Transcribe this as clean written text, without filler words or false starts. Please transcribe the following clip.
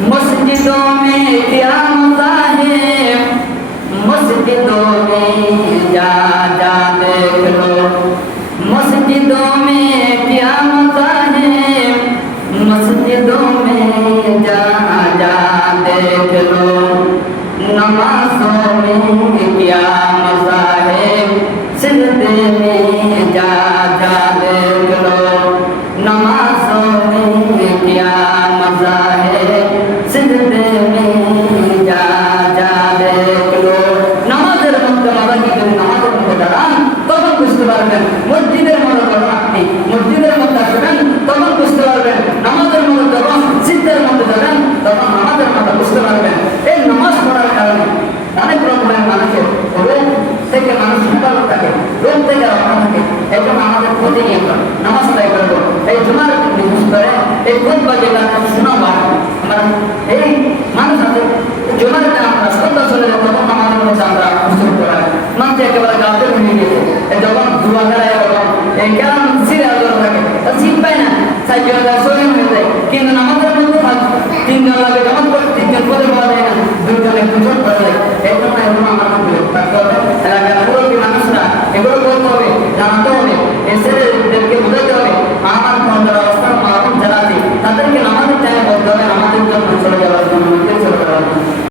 मस्जिदों में क्या मजा है, मस्जिदों में जा जा देख लो, मस्जिदों में क्या मजा है, मस्जिदों में जा जा देख लो, नमाजों में क्या मजा है, सिजदे में जा जा देख लो, नमाजों में क्या मजा है, सिजदे में जा जा देख लो। নামাজের মধ্যে মাথা কি করে নামাজের মধ্যে দাঁড়ান তখন বুঝতে পারবেন, মসজিদের মধ্যে যখন আপনি মসজিদের মধ্যে আসবেন তখন বুঝতে পারবেন, নামাজের মধ্যে যখন সিজদার মধ্যে যাবেন তখন নামাজের মধ্যে বুঝতে পারবেন। এই নামাজ পড়ার কারণে অনেক রকমের মানুষের রোগ থেকে মানুষ হেফাজত থাকে, রোগ থেকে রক্ষা থাকে। এই জন্য আমাদের প্রতিনিয়ত নামাজ আদায় করবো। এই জুমার বিশেষ করে এই খুতবা যেটা শোনাবো আমরা, এই মানুষ আছে জুমার আমরা সন্ধ্যা চলে যাবো তখন আমাদের মধ্যে আমরা শুরু করাই মানুষ একেবারে গাছে ভেঙে গেছে। যখন জুয়া খেলায় তখন এই কেমন সিরিয়াল থাকে তা সিট পায় না, সাইকেল সরে হয়ে যায়। কিন্তু আমাদের মধ্যে তিনজন লাগে যেমন তিনজন করে পাওয়া যায় না, দুজনে দুজন করা যায়। এই জন্য এগুলো আমার থাকতে হবে, এলাকার মুরব্বী মানুষরা এগুলো করতে হবে, জানাতে